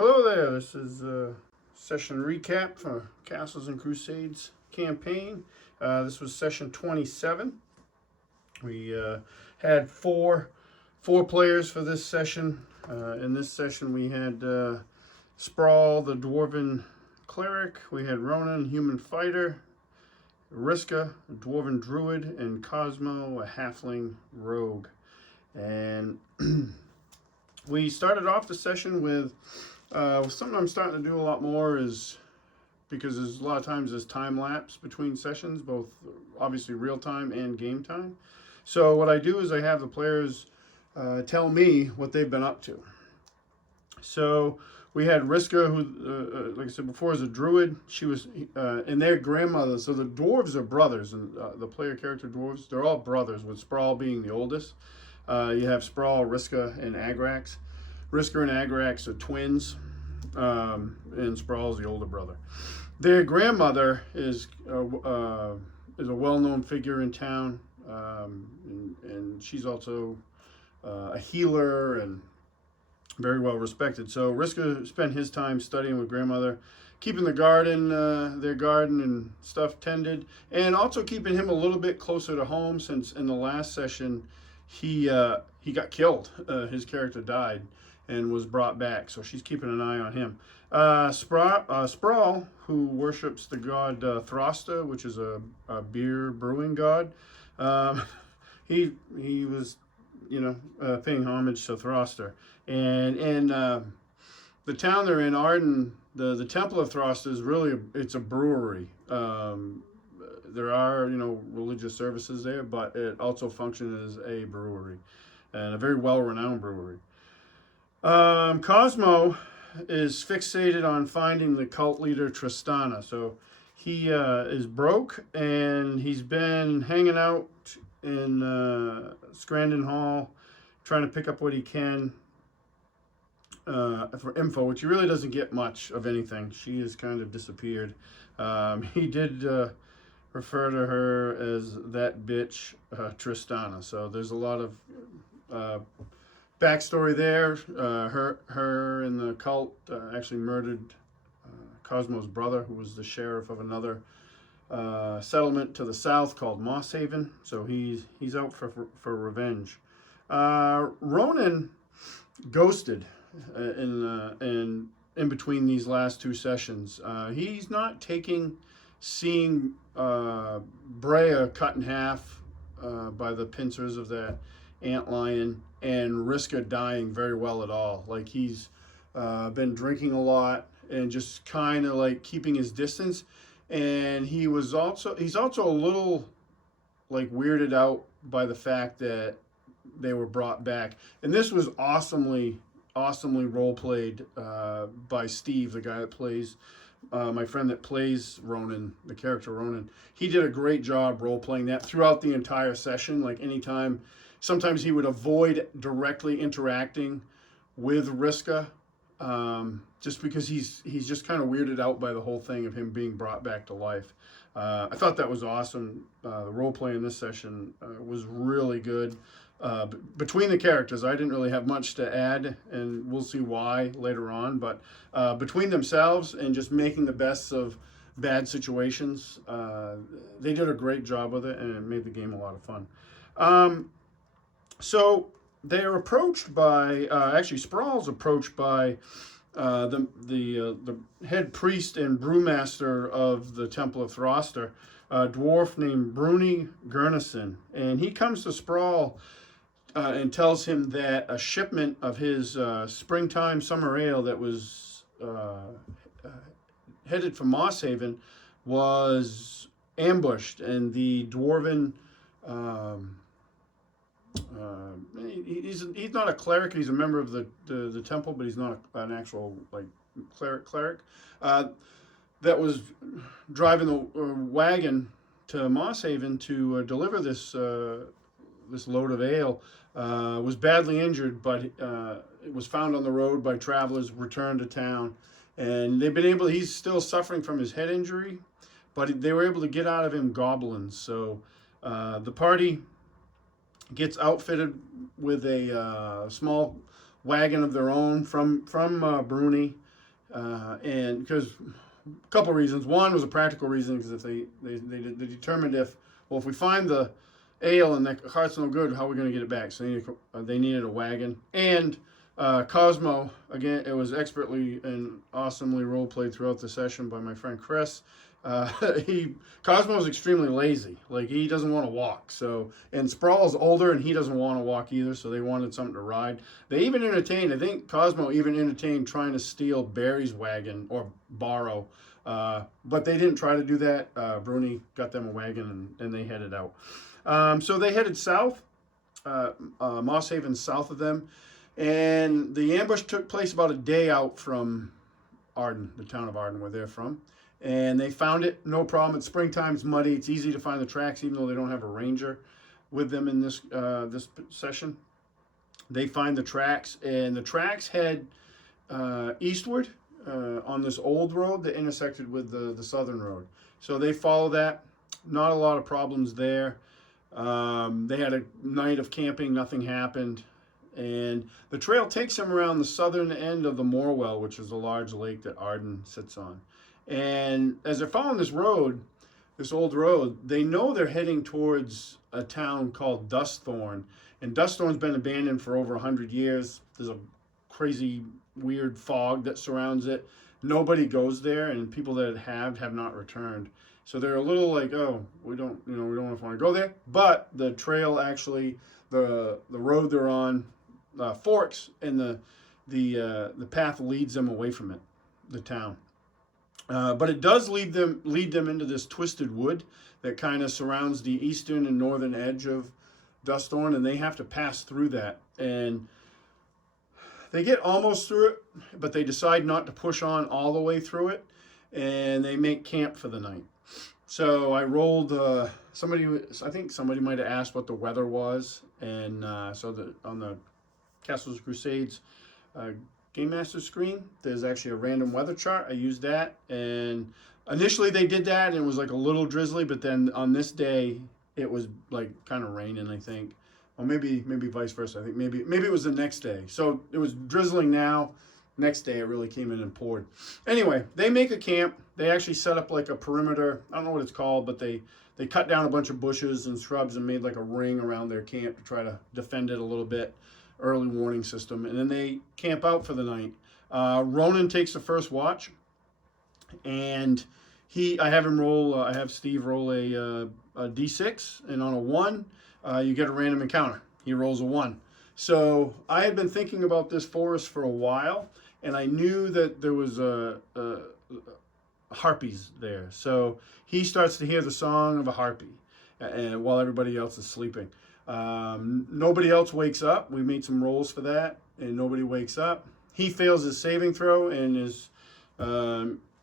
Hello there, this is a session recap for Castles and Crusades campaign. This was session 27. We had four players for this session. In this session we had Spraul, the Dwarven Cleric. We had Rhonin, Human Fighter. Risca, a Dwarven Druid. And Cosmo, a Halfling Rogue. And we started off the session with something I'm starting to do a lot more is because there's a lot of times there's time lapse between sessions, both obviously real time and game time. So what I do is I have the players tell me what they've been up to. So we had Risca, who, like I said before, is a druid. She was, and their grandmother. So the dwarves are brothers, and the player character dwarves, they're all brothers, with Spraul being the oldest. You have Spraul, Risca, and Agrax. Risca and Agrax are twins, and Spraul's the older brother. Their grandmother is a well-known figure in town, and she's also a healer and very well respected. So Risca spent his time studying with grandmother, keeping the garden, their garden and stuff tended, and also keeping him a little bit closer to home, since in the last session he got killed. His character died and was brought back, so she's keeping an eye on him. Spraul, who worships the god Throsta, which is a beer brewing god, he was, paying homage to Throsta. And in the town they're in, Arden, the Temple of Throsta is really, it's a brewery. There are, religious services there, but it also functions as a brewery, and a very well-renowned brewery. Cosmo is fixated on finding the cult leader Tristana. So he is broke, and he's been hanging out in Scrandon Hall, trying to pick up what he can for info, which he really doesn't get much of anything. She has kind of disappeared. He did refer to her as that bitch Tristana. So there's a lot of backstory there. Her and the cult actually murdered Cosmo's brother, who was the sheriff of another settlement to the south called Moss Haven. So he's out for revenge. Rhonin ghosted in between these last two sessions. He's not seeing Brea cut in half by the pincers of that antlion, and Risca dying very well at all. Like, he's been drinking a lot and just kind of like keeping his distance. And he's also a little like weirded out by the fact that they were brought back. And this was awesomely role played by Steve, the guy that plays my friend that plays Rhonin, the character Rhonin. He did a great job role playing that throughout the entire session. Like, anytime, sometimes he would avoid directly interacting with Risca, just because he's just kind of weirded out by the whole thing of him being brought back to life. I thought that was awesome. The role play in this session was really good. Between the characters, I didn't really have much to add, and we'll see why later on, but between themselves and just making the best of bad situations, they did a great job with it, and it made the game a lot of fun. So they're approached by, actually Spraul's approached by the head priest and brewmaster of the Temple of Throsta, a dwarf named Bruni Gurnison, and he comes to Spraul and tells him that a shipment of his springtime summer ale that was headed for Moss Haven was ambushed, and the dwarven he's not a cleric. He's a member of the temple, but he's not an actual like cleric. That was driving the wagon to Moss Haven to deliver this load of ale. Was badly injured, but it was found on the road by travelers, returned to town, and he's still suffering from his head injury, but they were able to get out of him goblins. So the party gets outfitted with a small wagon of their own from Bruni. And because a couple of reasons. One was a practical reason, because if they determined if we find the ale and the cart's no good, how are we going to get it back? So they needed a wagon. And Cosmo, again, it was expertly and awesomely role played throughout the session by my friend Chris. Uh, Cosmo is extremely lazy. Like, he doesn't want to walk. So, and Spraul's older and he doesn't want to walk either. So they wanted something to ride. They even entertained. I think Cosmo even entertained trying to steal Barry's wagon or borrow. But they didn't try to do that. Bruni got them a wagon and they headed out. So they headed south. Moss Haven south of them. And the ambush took place about a day out from Arden, the town of Arden, where they're from. And they found it, no problem. It's springtime, it's muddy. It's easy to find the tracks, even though they don't have a ranger with them in this session. They find the tracks, and the tracks head eastward on this old road that intersected with the southern road. So they follow that. Not a lot of problems there. They had a night of camping. Nothing happened. And the trail takes them around the southern end of the Morwell, which is a large lake that Arden sits on. And as they're following this road, this old road, they know they're heading towards a town called Dustthorn. And Dustthorn's been abandoned for over 100 years. There's a crazy, weird fog that surrounds it. Nobody goes there, and people that have not returned. So they're a little like, oh, we don't want to go there. But the trail actually, the road they're on, forks, and the path leads them away from it, the town. But it does lead them into this twisted wood that kind of surrounds the eastern and northern edge of Dustthorn, and they have to pass through that. And they get almost through it, but they decide not to push on all the way through it, and they make camp for the night. So I rolled, I think somebody might have asked what the weather was, and so on the Castles Crusades Game Master screen, there's actually a random weather chart. I used that, and initially they did that, and it was like a little drizzly, but then on this day, it was like kind of raining, I think. Or maybe vice versa. I think maybe it was the next day. So it was drizzling now. Next day, it really came in and poured. Anyway, they make a camp. They actually set up like a perimeter. I don't know what it's called, but they cut down a bunch of bushes and shrubs and made like a ring around their camp to try to defend it a little bit. Early warning system. And then they camp out for the night. Rhonin takes the first watch. And I have Steve roll a D6. And on a 1, you get a random encounter. He rolls a 1. So I had been thinking about this forest for a while, and I knew that there was harpies there. So he starts to hear the song of a harpy, and while everybody else is sleeping. Nobody else wakes up. We made some rolls for that, and nobody wakes up. He fails his saving throw and is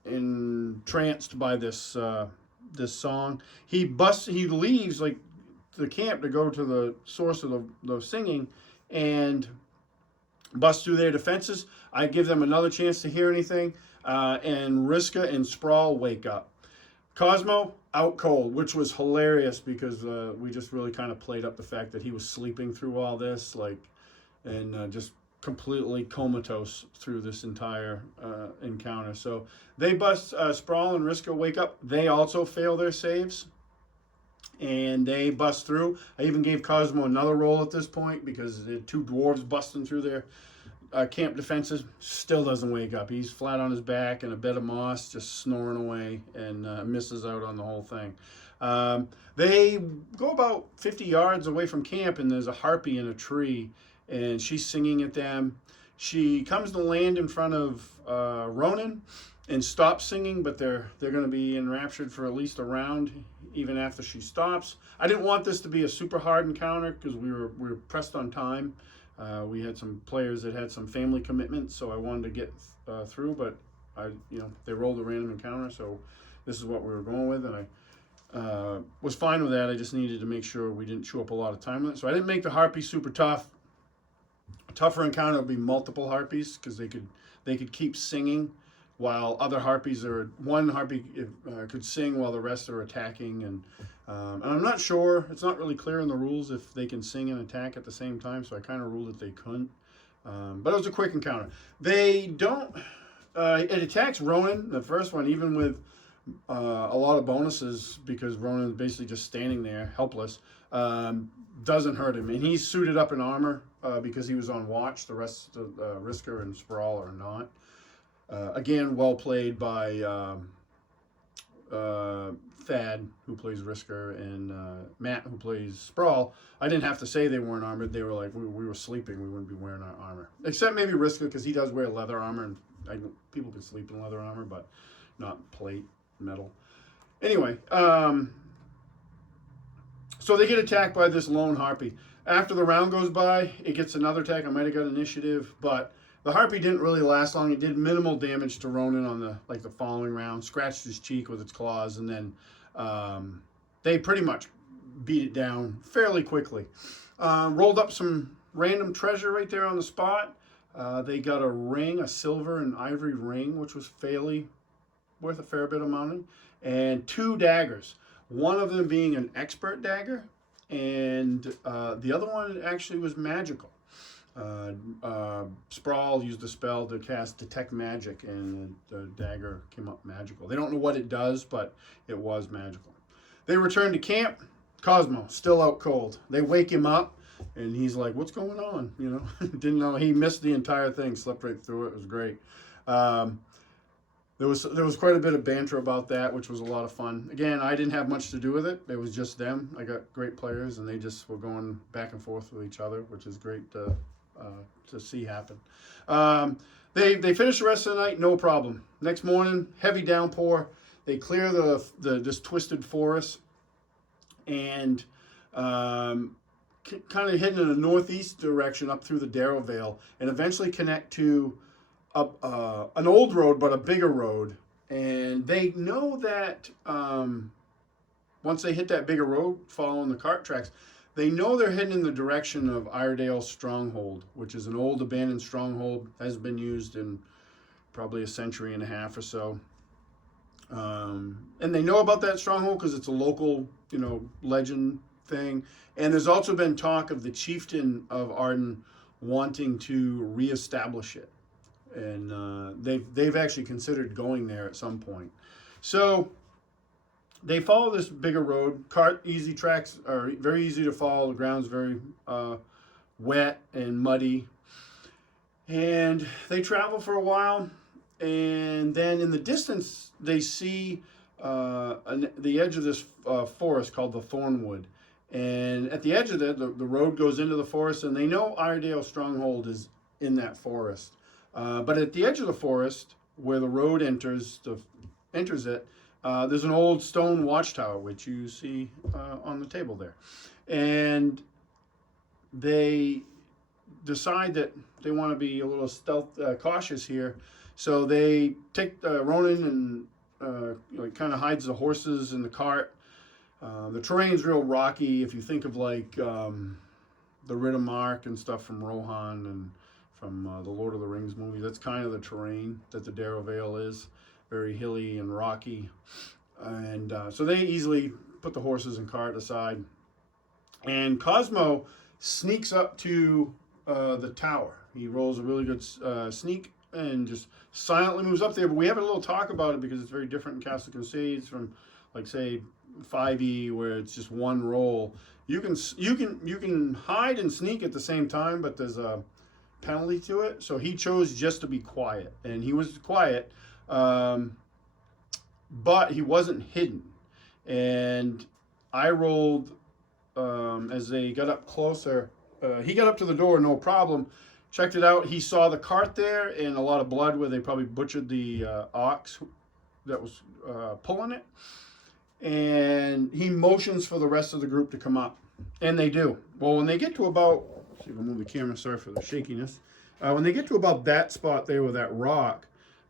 entranced by this song. He leaves like the camp to go to the source of the singing, and bust through their defenses. I give them another chance to hear anything, and Risca and Spraul wake up. Cosmo out cold, which was hilarious because we just really kind of played up the fact that he was sleeping through all this, and just completely comatose through this entire encounter. So they bust. Spraul and Risca wake up. They also fail their saves, and they bust through. I even gave Cosmo another roll at this point because the 2 dwarves busting through their camp defenses. Still doesn't wake up. He's flat on his back in a bed of moss, just snoring away, and misses out on the whole thing. They go about 50 yards away from camp, and there's a harpy in a tree, and she's singing at them. She comes to land in front of Rhonin and stops singing, but they're going to be enraptured for at least a round, even after she stops. I didn't want this to be a super hard encounter because we were pressed on time. We had some players that had some family commitments, so I wanted to get through, but they rolled a random encounter, so this is what we were going with, and I was fine with that. I just needed to make sure we didn't chew up a lot of time with it. So I didn't make the harpy super tough. A tougher encounter would be multiple harpies because they could keep singing while other harpies one harpy could sing while the rest are attacking, and I'm not sure. It's not really clear in the rules if they can sing and attack at the same time, so I kind of ruled that they couldn't. But it was a quick encounter. They don't It attacks Rhonin, the first one, even with a lot of bonuses, because Rhonin is basically just standing there, helpless. Doesn't hurt him. And he's suited up in armor because he was on watch. The rest of Risca and Spraul are not. Again, well played by Thad, who plays Risca, and Matt, who plays Spraul. I didn't have to say they weren't armored. They were like, we were sleeping. We wouldn't be wearing our armor. Except maybe Risca, because he does wear leather armor, and people can sleep in leather armor, but not plate, metal. Anyway, so they get attacked by this lone harpy. After the round goes by, it gets another attack. I might have got initiative, but the harpy didn't really last long. It did minimal damage to Rhonin on the following round. Scratched his cheek with its claws, and then they pretty much beat it down fairly quickly. Rolled up some random treasure right there on the spot. They got a ring, a silver and ivory ring, which was fairly worth a fair bit of money, and 2 daggers. One of them being an expert dagger, and the other one actually was magical. Spraul used a spell to cast Detect Magic, and the dagger came up magical. They don't know what it does, but it was magical. They return to camp. Cosmo, still out cold. They wake him up, and he's like, what's going on? You know, didn't know. He missed the entire thing, slept right through it. It was great. There was quite a bit of banter about that, which was a lot of fun. Again, I didn't have much to do with it. It was just them. I got great players, and they just were going back and forth with each other, which is great to see happen. They finish the rest of the night, no problem. Next morning, heavy downpour. They clear this twisted forest, and kind of heading in a northeast direction up through the Darrow Vale, and eventually connect to an old road, but a bigger road. And they know that once they hit that bigger road, following the cart tracks, they know they're heading in the direction of Iredale's Stronghold, which is an old abandoned stronghold, has been used in probably a century and a half or so. And they know about that stronghold because it's a local, legend thing. And there's also been talk of the chieftain of Arden wanting to reestablish it. And they've actually considered going there at some point. So they follow this bigger road. Easy tracks are very easy to follow. The ground's very wet and muddy. And they travel for a while. And then in the distance, they see the edge of this forest called the Thornwood. And at the edge of it, the road goes into the forest. And they know Iredale's Stronghold is in that forest. But at the edge of the forest, where the road enters it, there's an old stone watchtower, which you see on the table there. And they decide that they want to be a little cautious here. So they take Rhonin and kind of hides the horses in the cart. The terrain's real rocky. If you think of like the Riddermark and stuff from Rohan and from the Lord of the Rings movie, that's kind of the terrain that the Darrow Vale is. Very hilly and rocky. And so they easily put the horses and cart aside. And Cosmo sneaks up to the tower. He rolls a really good sneak and just silently moves up there. But we have a little talk about it because it's very different in Castle Crusades from, like, say, 5e, where it's just one roll. You can hide and sneak at the same time, but there's a penalty to it. So he chose just to be quiet, and he was quiet, but he wasn't hidden. And I rolled as they got up closer. He got up to the door, no problem. Checked it out. He saw the cart there and a lot of blood where they probably butchered the ox that was pulling it. And he motions for the rest of the group to come up. And they do. Well, when they get to about, see if I move the camera, sorry for the shakiness. When they get to about that spot there with that rock,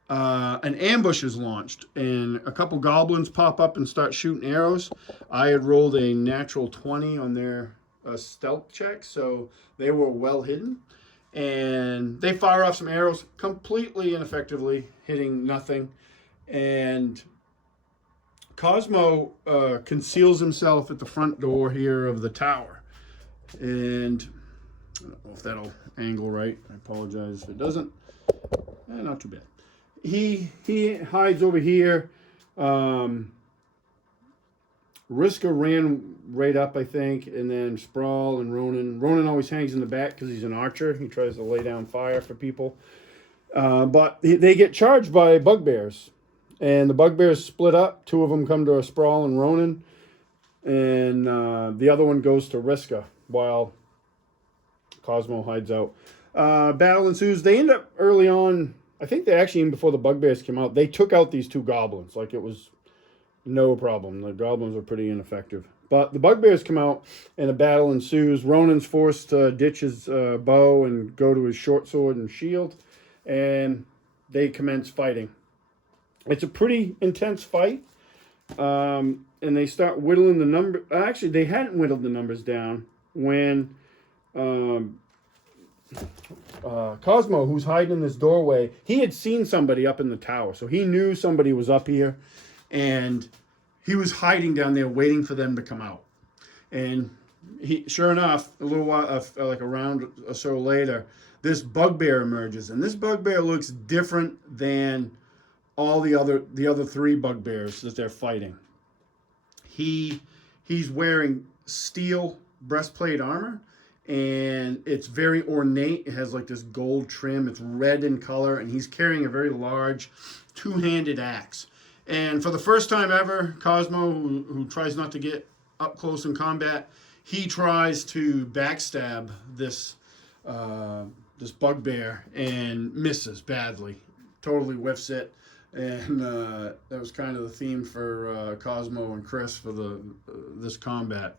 an ambush is launched. And a couple goblins pop up and start shooting arrows. I had rolled a natural 20 on their stealth check, so they were well hidden. And they fire off some arrows completely ineffectively, hitting nothing. And Cosmo conceals himself at the front door here of the tower. And I don't know if that'll angle right. I apologize if it doesn't. Not too bad. he hides over here. Risca ran right up, I think, and then Spraul and Rhonin. Rhonin always hangs in the back because he's an archer. He tries to lay down fire for people. But they get charged by bugbears. And the bugbears split up. Two of them come to Spraul and Rhonin. And the other one goes to Risca while Cosmo hides out. Battle ensues. They end up early on. I think they actually, even before the bugbears came out, they took out these two goblins. Like, it was no problem. The goblins were pretty ineffective. But the bugbears come out, and a battle ensues. Ronin's forced to ditch his bow and go to his short sword and shield. And they commence fighting. It's a pretty intense fight. And they start whittling the number. Actually, they hadn't whittled the numbers down when Cosmo, who's hiding in this doorway, he had seen somebody up in the tower. So he knew somebody was up here. And he was hiding down there waiting for them to come out. And sure enough, a little while, like a round or so later, this bugbear emerges. And this bugbear looks different than all the other three bugbears that they're fighting. He's wearing steel breastplate armor, and it's very ornate. It has like this gold trim. It's red in color, and he's carrying a very large two-handed axe. And for the first time ever, Cosmo, who tries not to get up close in combat, he tries to backstab this bugbear and misses badly. Totally whiffs it. And that was kind of the theme for Cosmo and Chris for this combat.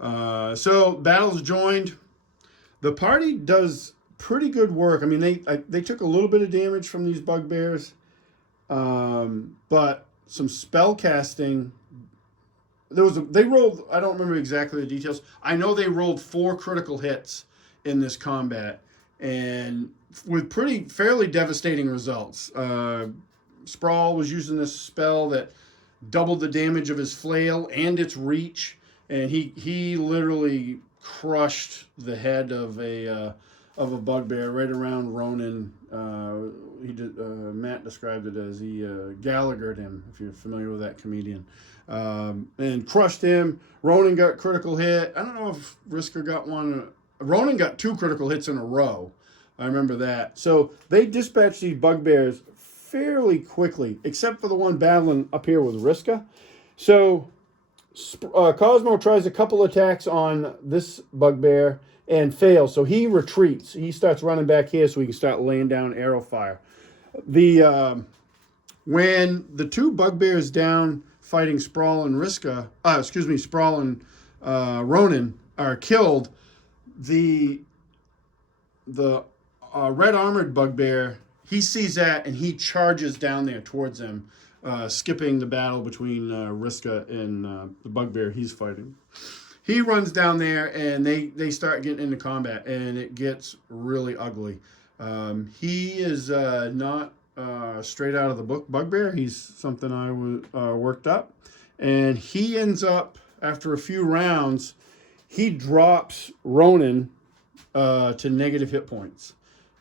So battle's joined. The party does pretty good work. I mean, they took a little bit of damage from these bugbears, but some spell casting. They rolled. I don't remember exactly the details. I know they rolled 4 critical hits in this combat, and with fairly devastating results. Spraul was using this spell that doubled the damage of his flail and its reach, and he literally crushed the head of a bugbear right around Rhonin. Matt described it as he Gallaghered him, if you're familiar with that comedian, and crushed him. Rhonin got critical hit. I don't know if Risca got one. Rhonin got 2 critical hits in a row. I remember that. So they dispatched these bugbears fairly quickly, except for the one battling up here with Risca. So Cosmo tries a couple attacks on this bugbear and fails. So he retreats. He starts running back here so he can start laying down arrow fire. When the 2 bugbears down fighting Spraul and Spraul and Rhonin are killed, the red armored bugbear, he sees that and he charges down there towards them, skipping the battle between Risca and the bugbear he's fighting. He runs down there and they start getting into combat, and it gets really ugly. He is not straight out of the book bugbear. He's something I worked up. And he ends up, after a few rounds, he drops Rhonin to negative hit points.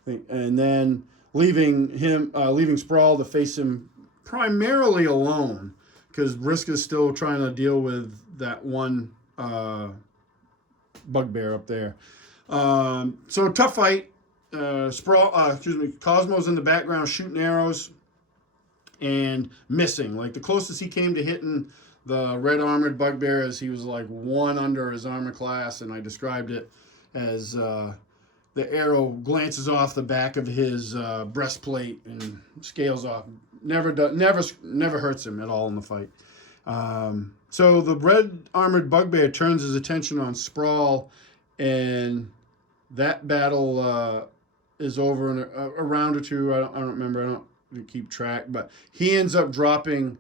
And then leaving Spraul to face him primarily alone, because Risca's still trying to deal with that one bugbear up there. So tough fight. Cosmo's in the background shooting arrows and missing. Like, the closest he came to hitting the red armored bugbear is he was like 1 under his armor class, and I described it as the arrow glances off the back of his breastplate and scales off. Never hurts him at all in the fight. So the red armored bugbear turns his attention on Spraul, and that battle is over in a round or two. I don't remember. I don't keep track, but he ends up dropping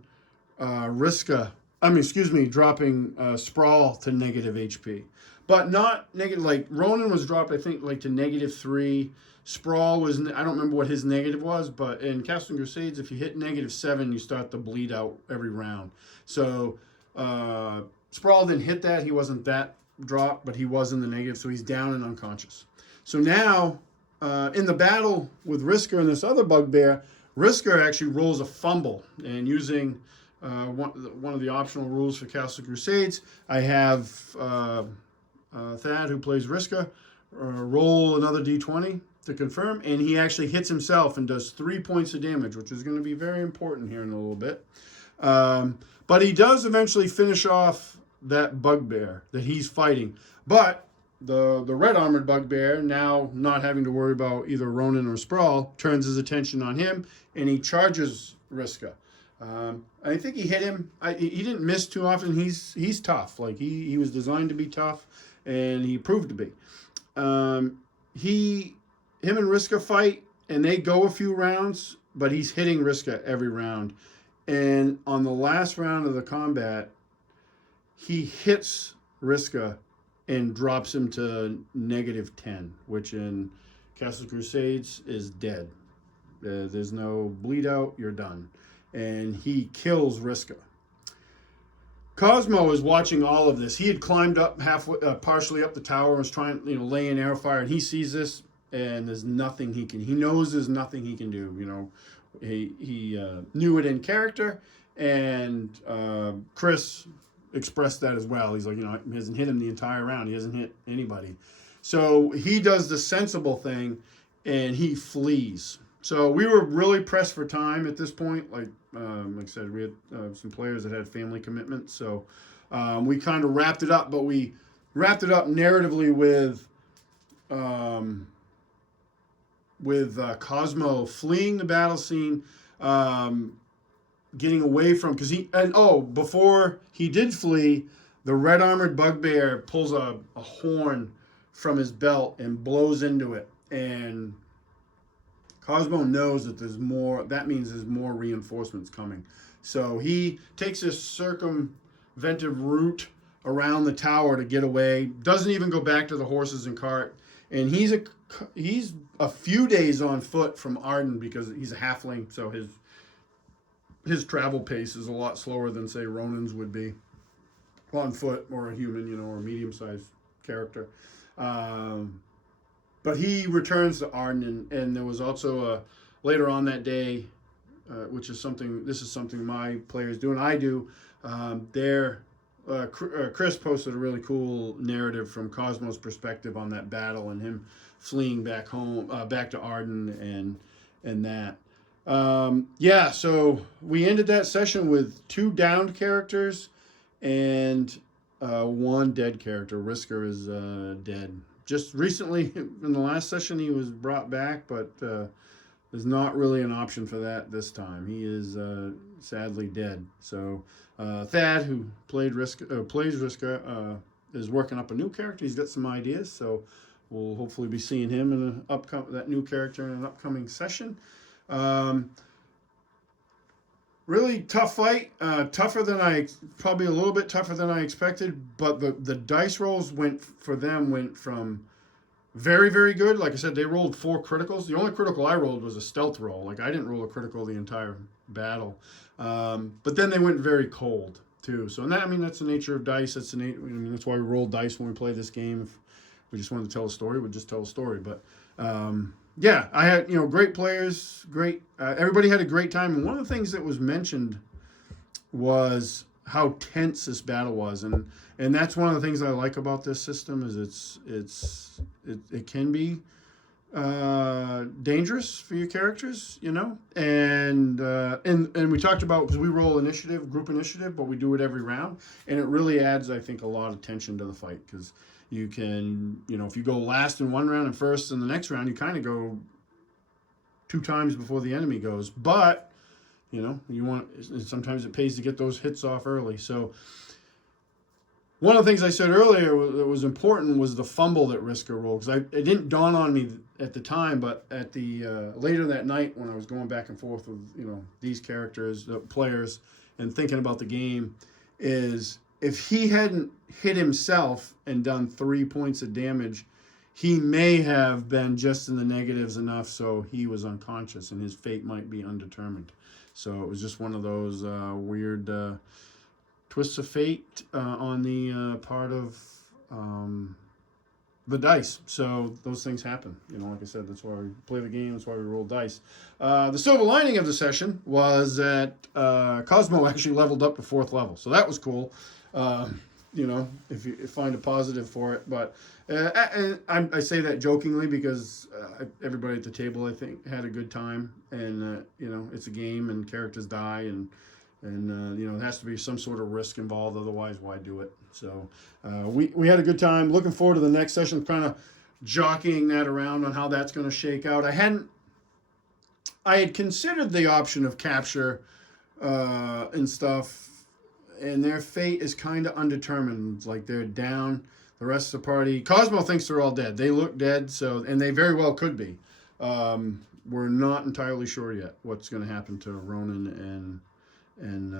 dropping Spraul to negative HP. But not negative, like Rhonin was dropped, I think, like to -3. Spraul was, I don't remember what his negative was, but in Castle Crusades, if you hit -7, you start to bleed out every round. So Spraul didn't hit that. He wasn't that dropped, but he was in the negative, so he's down and unconscious. So now, in the battle with Risca and this other bugbear, Risca actually rolls a fumble, and using one of the optional rules for Castle Crusades, I have Thad, who plays Risca, roll another d20 to confirm, and he actually hits himself and does 3 points of damage, which is going to be very important here in a little bit. But he does eventually finish off that bugbear that he's fighting. But the red armored bugbear, now not having to worry about either Rhonin or Spraul, turns his attention on him, and he charges Risca. I think he hit him. He didn't miss too often. He's tough. Like he was designed to be tough, and he proved to be. Him and Risca fight, and they go a few rounds, but he's hitting Risca every round. And on the last round of the combat, he hits Risca and drops him to -10, which in Castle Crusades is dead. There's no bleed out, you're done. And he kills Risca. Cosmo is watching all of this. He had climbed up halfway, partially up the tower, and was trying, laying arrow fire, and he sees this, and there's nothing he can. He knows there's nothing he can do. He knew it in character, and Chris expressed that as well. He's like, he hasn't hit him the entire round. He hasn't hit anybody. So he does the sensible thing, and he flees. So we were really pressed for time at this point. Like I said, we had some players that had family commitments. So we kind of wrapped it up, but we wrapped it up narratively with Cosmo fleeing the battle scene, getting away from, before he did flee, the red armored bugbear pulls a horn from his belt and blows into it, and Cosmo knows that there's more. That means there's more reinforcements coming. So he takes this circumventive route around the tower to get away. Doesn't even go back to the horses and cart. And he's a few days on foot from Arden because he's a halfling. So his travel pace is a lot slower than, say, Ronin's would be on foot, or a human, or a medium-sized character. But he returns to Arden, and there was also later on that day, this is something my players do, and I do. Chris posted a really cool narrative from Cosmo's perspective on that battle and him fleeing back home, back to Arden, and that. So we ended that session with 2 downed characters and 1 dead character. Risca is dead. Just recently, in the last session, he was brought back, but there's not really an option for that this time. He is sadly dead. So Thad, who plays Risca, is working up a new character. He's got some ideas, so we'll hopefully be seeing him in that new character in an upcoming session. Really tough fight, probably a little bit tougher than I expected, but the dice rolls went from very, very good. Like I said, they rolled 4 criticals. The only critical I rolled was a stealth roll. Like, I didn't roll a critical the entire battle. But then they went very cold, too. So, that's the nature of dice. That's why we roll dice when we play this game. If we just wanted to tell a story, we'd just tell a story. But, I had, great players, everybody had a great time. And one of the things that was mentioned was how tense this battle was. And that's one of the things I like about this system is it can be dangerous for your characters, and we talked about, because we roll group initiative, but we do it every round, and it really adds, I think, a lot of tension to the fight, because you can, if you go last in one round and first in the next round, you kind of go 2 times before the enemy goes. But, sometimes it pays to get those hits off early. So one of the things I said earlier that was important was the fumble that Risca rolled. Because it didn't dawn on me at the time, but at the later that night when I was going back and forth with, these characters, the players, and thinking about the game, is if he hadn't hit himself and done 3 points of damage, he may have been just in the negatives enough so he was unconscious and his fate might be undetermined. So it was just one of those weird twists of fate on the part of the dice. So those things happen. You know, like I said, that's why we play the game. That's why we roll dice. The silver lining of the session was that Cosmo actually leveled up to 4th level. So that was cool. You know, if you find a positive for it. But I say that jokingly because everybody at the table, I think, had a good time. And, you know, it's a game and characters die. And you know, there has to be some sort of risk involved. Otherwise, why do it? So we had a good time. Looking forward to the next session, kind of jockeying that around on how that's going to shake out. I had considered the option of capture and stuff, and their fate is kind of undetermined. Like they're down. The rest of the party, Cosmo thinks they're all dead. They look dead, so and they very well could be. We're not entirely sure yet what's going to happen to Rhonin and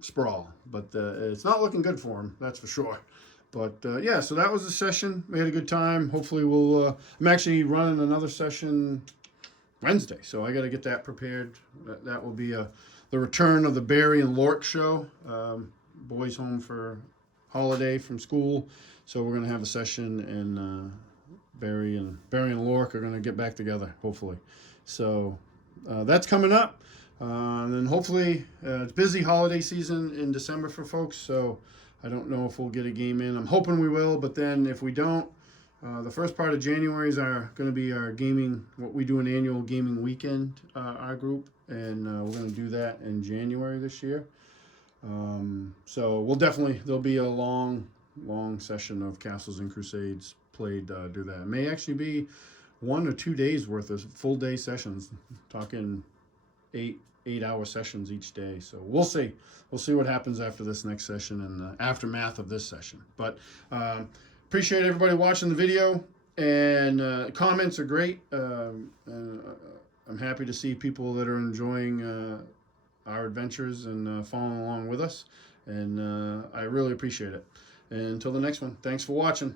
Spraul, but it's not looking good for him, that's for sure. But yeah, so that was the session. We had a good time. Hopefully we'll I'm actually running another session Wednesday, so I got to get that prepared. That will be the return of the Barry and Lork show. Boys home for holiday from school, so we're going to have a session, and Barry and Lork are going to get back together, hopefully. So that's coming up. And then hopefully it's busy holiday season in December for folks, so I don't know if we'll get a game in. I'm hoping we will, but then if we don't, the first part of January is going to be our gaming, what we do an annual gaming weekend, our group, and we're going to do that in January this year. So we'll there'll be a long session of Castles and Crusades played, do that. It may actually be 1 or 2 days worth of full day sessions, talking 8-hour sessions each day. So we'll see what happens after this next session and the aftermath of this session. But appreciate everybody watching the video, and comments are great. I'm happy to see people that are enjoying our adventures and following along with us, and I really appreciate it. And until the next one, thanks for watching.